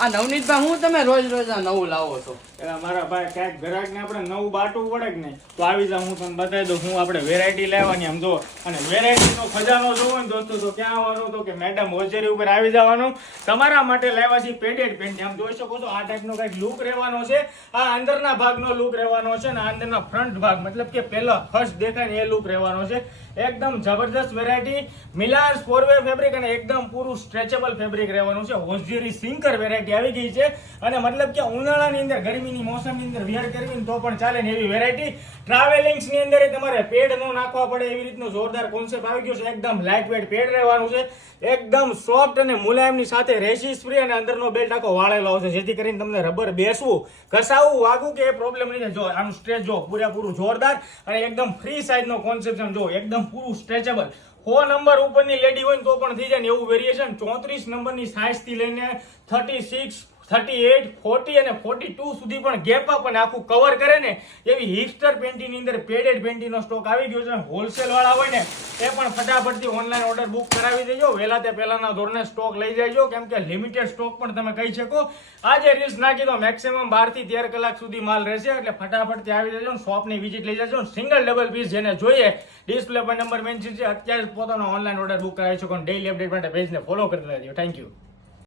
આ નવનીતભાઈ હું તમે રોજ રોજ આ નવું લાવો છો? એટલે મારા ભાઈ ક્યાંક ગ્રાહક ને આપણે નવું બાટવું પડે કે નહીં, તો આવી જા, હું તમને બતાવી દઉં હું આપણે વેરાયટી લેવાની આમ જો. અને વેરાયટી નો ખજાનો જોવો ને દોસ્તો તો ક્યાં આવવાનું તો કે મેડમ હોજરી ઉપર આવી જવાનું. તમારા માટે લાવ્યા છે પેડેડ પેન્ટ. આમ જોઈ શકો છો આ ટાઈપનો કઈક લુક રહેવાનો છે. આ અંદરના ભાગનો લુક રહેવાનો છે ને આ અંદરના ફ્રન્ટ ભાગ મતલબ કે પહેલા ફર્સ્ટ દેખાય ને એ લુક રહેવાનો છે. એકદમ જબરદસ્ત વેરાયટી, મિલાન્સ 4-વે ફેબ્રિક અને એકદમ પૂરું સ્ટ્રેચેબલ ફેબ્રિક રહેવાનું છે. હોજરી સિંકર વેરાયટી આવી ગઈ છે અને મતલબ કે ઉનાળાની અંદર ગરમીની મોસમની અંદર વેર કરવી તો પણ ચાલે ને એવી વેરાયટી. ટ્રાવેલિંગ્સ ની અંદર તમારે પેડ નો નાખવા પડે એવી રીતનો જોરદાર કોન્સેપ્ટ આવી ગયો છે. એકદમ લાઇટ વેટ પેડ રહેવાનું છે, એકદમ સોફ્ટ અને મુલાયમની સાથે રેશિસ ફ્રી અને અંદરનો બેલ્ટ આખો વાળેલો આવશે જેથી કરીને તમને રબર બેસવું, ઘસાવું, વાગવું કે એ પ્રોબ્લેમ નહીં થાય. જો આનું સ્ટ્રેચ જો પૂરેપૂરું જોરદાર અને એકદમ ફ્રી સાઇઝ નો કોન્સેપ્ટ જો એકદમ પૂરું સ્ટ્રેચેબલ. 4 નંબર ઉપરની લેડી હોય ને તો પણ થઈ જાય ને એવું વેરિએશન. 34 નંબરની સાઇઝ થી લઈને 36, 38, 40 અને 42 સુધી પણ ગેપ અપ અને આખું કવર કરે ને એવી હિપસ્ટર પેન્ટીની અંદર પેડેડ પેન્ટીનો સ્ટોક આવી ગયો છે. હોલસેલ વાળા હોય ને એ પણ ફટાફટથી ઓનલાઈન ઓર્ડર બુક કરાવી દેજો. વહેલા તે પહેલાના ધોરણે સ્ટોક લઈ જાયજો કેમ કે લિમિટેડ સ્ટોક પણ તમે કહી શકો. આજે રીલ્સ નાખી તો મેક્સિમમ 12 થી 13 કલાક સુધી માલ રહેશે એટલે ફટાફટથી આવી જજો. શોપની વિઝિટ લઈ જજો. સિંગલ ડબલ પીસ જેને જોઈએ ડિસ્પ્લે પર નંબર મેન્શન છે. અત્યારે પોતાનો ઓનલાઈન ઓર્ડર બુક કરાવી શકો. ડેઈલી અપડેટ માટે પેજને ફોલો કરતા રહેજો. Thank you.